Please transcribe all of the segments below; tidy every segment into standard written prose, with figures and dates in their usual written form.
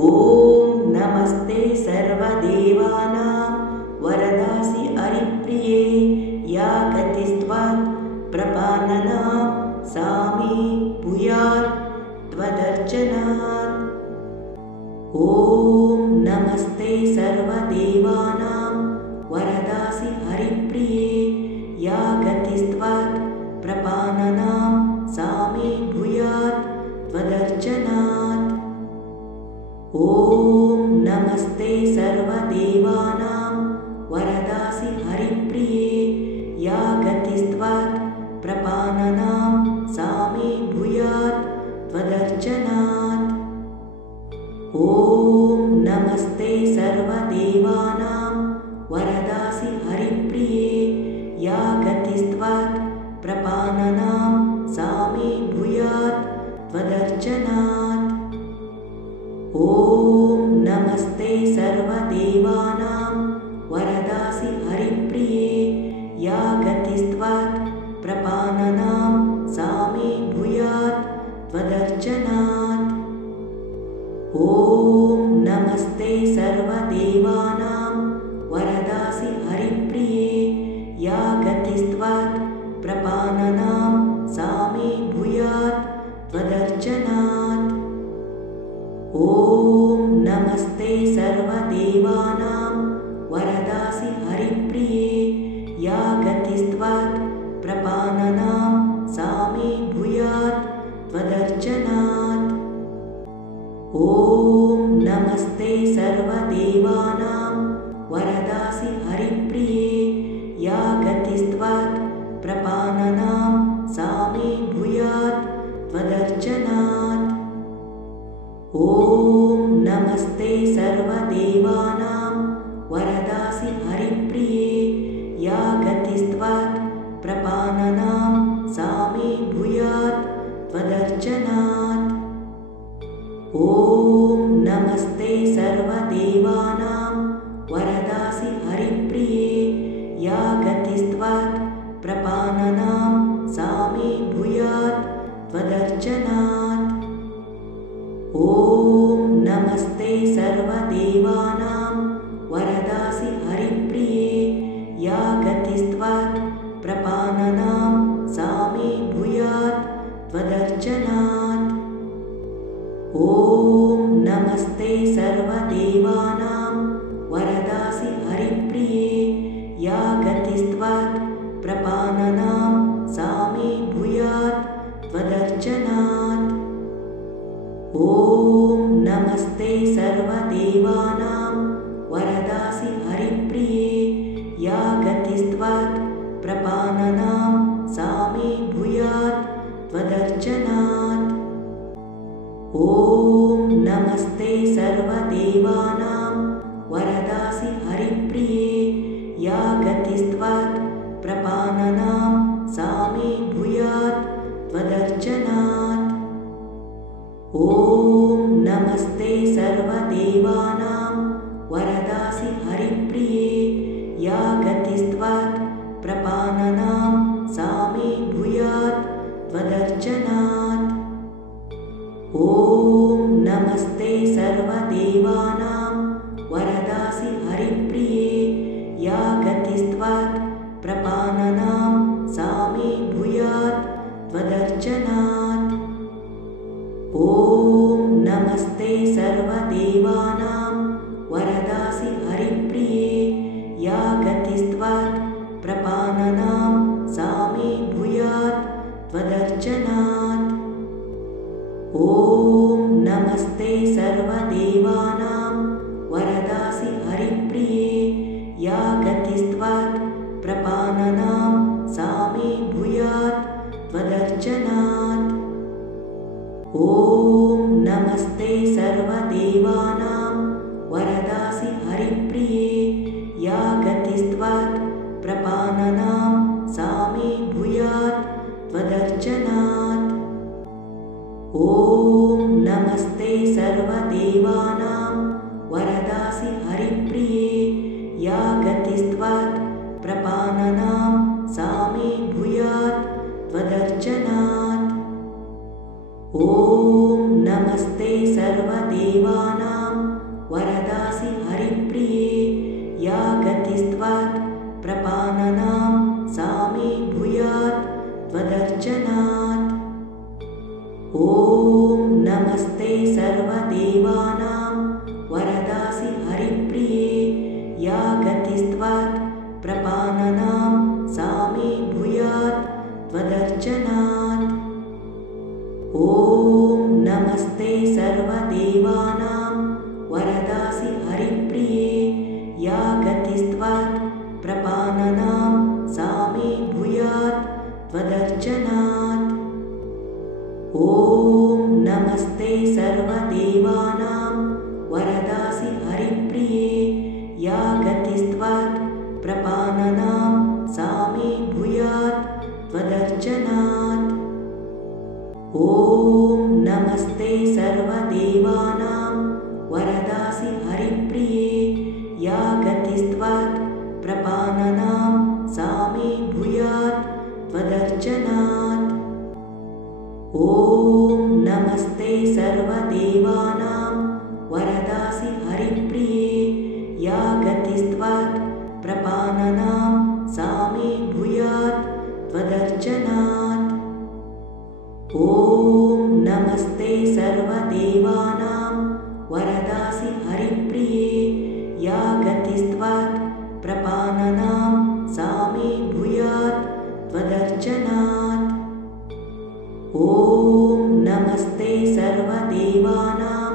ॐ नमस्ते सर्वदेवानां वरदासि हरिप्रिये या गतिस्त्वत् प्रपाननां सा मे भूयात् त्वदर्चनात्। ॐ नमस्ते सर्वदेवानां वरदासि हरिप्रिये या गतिस्त्वत् प्रपाननां सा मे भूयात् त्वदर्चनात्। ॐ नमस्ते सर्वदेवानां वरदासि हरिप्रिये या गतिस्त्वत् प्रपाननां सा मे भूयात् त्वदर्चनात्। ॐ नमस्ते सर्वदेवानां वरदासि हरिप्रिये या गतिस्त्वत् प्रपाननां सा मे भूयात् त्वदर्चनात्। ॐ नमस्ते सर्वदेवानां वरदासि हरिप्रिये या गतिस्त्वत् प्रपाननां सा मे भूयात् त्वदर्चनात्। ॐ नमस्ते सर्वदेवानां वरदासि हरिप्रिये या गतिस्त्वत् प्रपाननां सा मे भूयात् त्वदर्चनात्। ॐ नमस्ते सर्वदेवानां वरदासि हरिप्रिये या गतिस्त्वत् प्रपाननां सा मे भूयात् त्वदर्चनात्। ॐ नमस्ते सर्वदेवानां वरदासि हरिप्रिये या गतिस्त्वत् प्रपाननां सा मे भूयात् त्वदर्चनात्। ॐ नमस्ते सर्वदेवानां वरदासि हरिप्रिये या गतिस्त्वत् प्रपाननां सा मे भूयात् त्वदर्चनात्। ॐ नमस्ते सर्वदेवानां वरदासि हरिप्रिये या गतिस्त्वत् प्रपाननां सा मे भूयात् त्वदर्चनात्। ॐ नमस्ते सर्वदेवानां वरदासि हरिप्रिये या गतिस्त्वत् प्रपाननां सा मे भूयात् त्वदर्चनात्। ॐ नमस्ते सर्वदेवानां वरदासि हरिप्रिये या गतिस्त्वत् प्रपाननां सा मे भूयात् त्वदर्चनात्। ॐ नमस्ते सर्वदेवानां वरदासि हरिप्रिये या गतिस्त्वत् प्रपाननां सा मे भूयात् त्वदर्चनात्। ॐ नमस्ते सर्वदेवानां वरदासि हरिप्रिये या गतिस्त्वत् प्रपाननां सा मे भूयात् त्वदर्चनात्। ॐ नमस्ते सर्वदेवानां वरदासि हरिप्रिये या गतिस्त्वत् प्रपाननां सा मे भूयात् त्वदर्चनात्। ॐ नमस्ते सर्वदेवानां वरदासि हरिप्रिये या गतिस्त्वत् प्रपाननां सा मे भूयात् त्वदर्चनात्। ॐ नमस्ते सर्वदेवानां वरदासि हरिप्रिये या गतिस्त्वत् प्रपाननां सा मे भूयात् त्वदर्चनात्। ॐ नमस्ते सर्वदेवानां वरदासि हरिप्रिये या गतिस्त्वत् प्रपाननां सा मे भूयात् त्वदर्चनात्। ॐ नमस्ते सर्वदेवानां वरदासि हरिप्रिये या गतिस्त्वत् प्रपाननां सा मे भूयात् त्वदर्चनात्। ॐ नमस्ते सर्वदेवानां वरदासि हरिप्रिये या गतिस्त्वत् प्रपाननां सा मे भूयात् त्वदर्चनात्। ॐ नमस्ते सर्वदेवानां सर्वदेवानां वरदासि हरिप्रिये या गतिस्त्वत् प्रपाननां सा मे भूयात् त्वदर्चनात्। ॐ नमस्ते सर्वदेवानां वरदासि हरिप्रिये या गतिस्त्वत् प्रपाननां सा मे भूयात् त्वदर्चनात्। ॐ नमस्ते सर्वदेवानां वरदासि हरिप्रिये या गतिस्त्वत् प्रपाननां सा मे भूयात् त्वदर्चनात्। ॐ नमस्ते सर्वदेवानां वरदासि हरिप्रिये या गतिस्त्वत् प्रपाननां सा मे भूयात् त्वदर्चनात्। ॐ नमस्ते सर्वदेवानां वरदासि हरिप्रिये या गतिस्त्वत् प्रपाननां सा मे भूयात् त्वदर्चनात्। ॐ नमस्ते सर्वदेवानां वरदासि हरिप्रिये या गतिस्त्वत् प्रपाननां सा मे भूयात् त्वदर्चनात्। ॐ नमस्ते सर्वदेवानां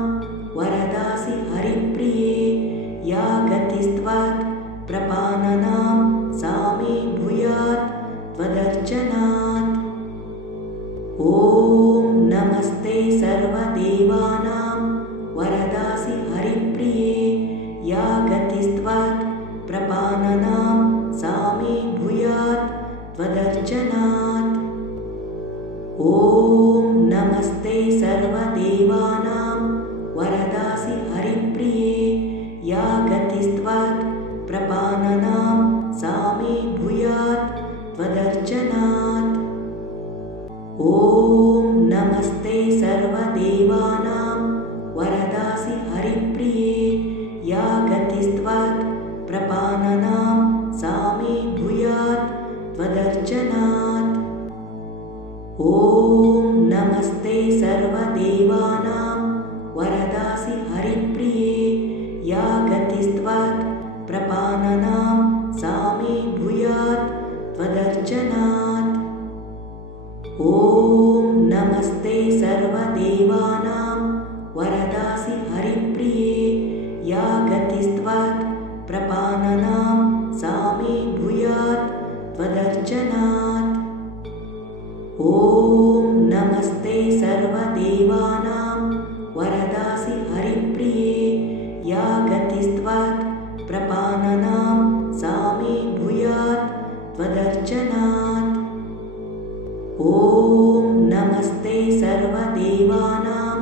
वरदासि हरिप्रिये या गतिस्त्वत् प्रपाननां सा मे भूयात् त्वदर्चनात्। ॐ नमस्ते सर्वदेवानां वरदासि हरिप्रिये या गतिस्त्वत् प्रपाननां सा मे भूयात् त्वदर्चनात्। ॐ नमस्ते सर्वदेवानां वरदासि हरिप्रिये या गतिस्त्वत् प्रपाननां सा मे भूयात् त्वदर्चनात्। ॐ नमस्ते सर्वदेवानां वरदासि हरिप्रिये या गतिस्त्वत् प्रपाननां सा मे भूयात् त्वदर्चनात्। ॐ नमस्ते सर्वदेवानां वरदासि हरिप्रिये या गतिस्त्वत् प्रपाननां सा मे भूयात् त्वदर्चनात्। ॐ नमस्ते सर्वदेवानां वरदासि हरिप्रिये या गतिस्त्वत् प्रपाननां सा मे भूयात् त्वदर्चनात्। ॐ नमस्ते सर्वदेवानां वरदासि हरिप्रिये या गतिस्त्वत् प्रपाननां सा मे भूयात् त्वदर्चनात्। ॐ नमस्ते सर्वदेवानां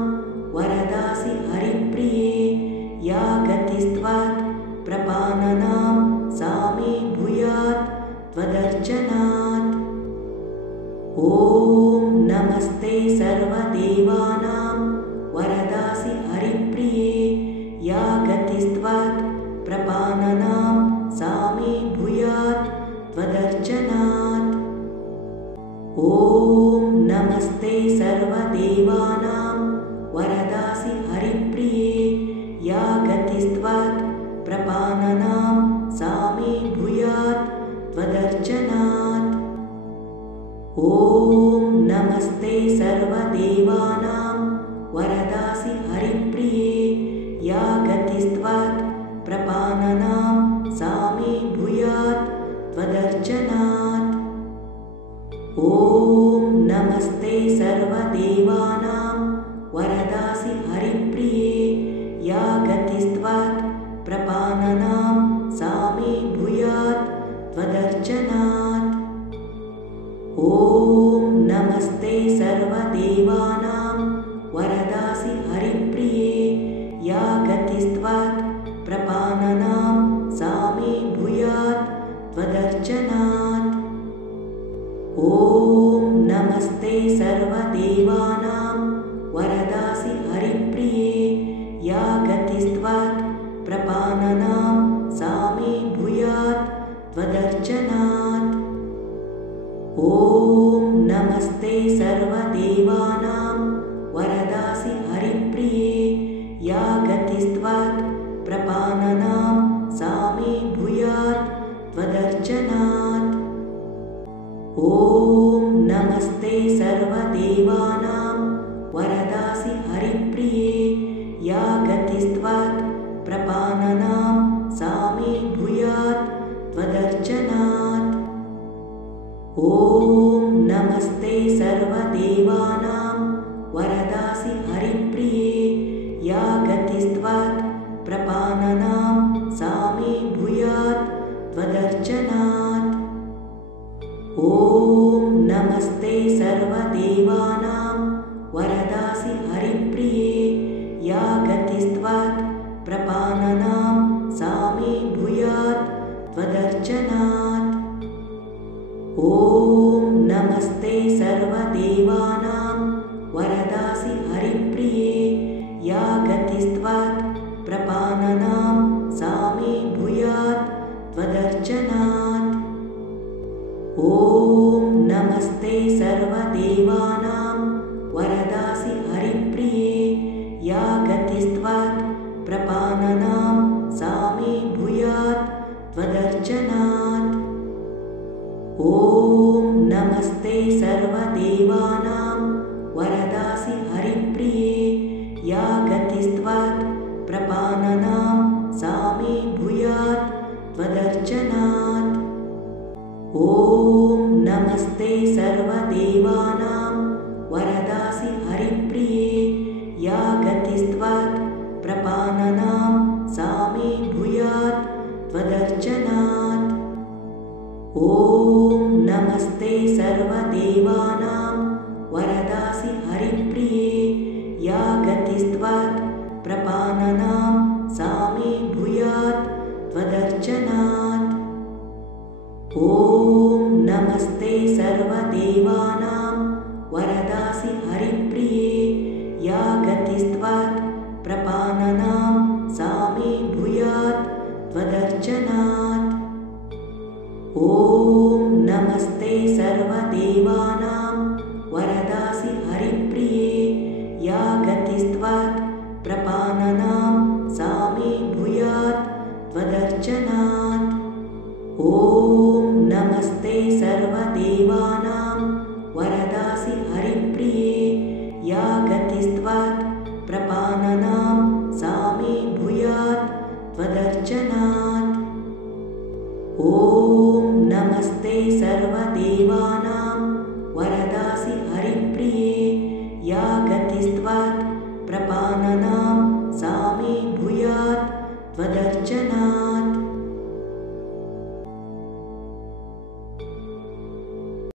वरदासि हरिप्रिये या गतिस्त्वत् प्रपाननां सा मे भूयात् त्वदर्चनात्। ॐ नमस्ते सर्वदेवानां वरदासि हरिप्रिये या गतिस्त्वत् प्रपाननां सा मे भूयात् त्वदर्चनात्। ॐ नमस्ते सर्वदेवानां वरदासि हरिप्रिये या गतिस्त्वत् प्रपाननां सा मे भूयात् त्वदर्चनात्। ॐ नमस्ते सर्वदेवानां वरदासि हरिप्रिये या गतिस्त्वत् प्रपाननां सा मे भूयात् त्वदर्चनात्। ॐ नमस्ते सर्वदेवानां वरदासि हरिप्रिये या गतिस्त्वत् प्रपाननां सा मे भूयात् त्वदर्चनात्। ॐ नमस्ते सर्वदेवानां वरदासि हरिप्रिये या गतिस्त्वत् प्रपाननां सा मे भूयात् त्वदर्चनात्। सर्वदेवानां वरदासि हरिप्रिये या गतिस्त्वत् प्रपाननां सा मे भूयात् त्वदर्चनात्। ॐ नमस्ते सर्वदेवानां वरदासि हरिप्रिये या गतिस्त्वत् प्रपाननां सा मे भूयात् त्वदर्चनात्। ॐ नमस्ते सर्वदेवानां वरदासि हरिप्रिये या गतिस्त्वत् प्रपाननां सा मे भूयात् त्वदर्चनात्। ॐ नमस्ते सर्वदेवानां वरदासि हरिप्रिये या गतिस्त्वत् प्रपाननां सा मे भूयात् त्वदर्चनात्। ॐ नमस्ते सर्वदेवानां वरदासि हरिप्रिये या गतिस्त्वत् प्रपाननां सा मे भूयात् त्वदर्चनात्। ॐ नमस्ते सर्वदेवानां वरदासि हरिप्रिये या गतिस्त्वत् प्रपाननां सा मे भूयात् त्वदर्चनात्। ॐ नमस्ते सर्वदेवानां वरदासि हरिप्रिये या गतिस्त्वत् प्रपाननां सा मे भूयात् त्वदर्चनात्। ॐ नमस्ते सर्वदेवानां वरदासि हरिप्रिये या गतिस्त्वत् प्रपाननां सा मे भूयात् त्वदर्चनात्। ॐ नमस्ते सर्वदेवानां वरदासि हरिप्रिये या गतिस्त्वत् प्रपाननां सा मे भूयात् त्वदर्चनात्। ॐ नमस्ते सर्वदेवानां वरदासि हरिप्रिये या गतिस्त्वत् प्रपाननां सा मे भूयात् त्वदर्चनात्। ॐ नमस्ते सर्वदेवानां वरदासि हरिप्रिये या गतिस्त्वत् प्रपाननां सा मे भूयात् त्वदर्चनात्।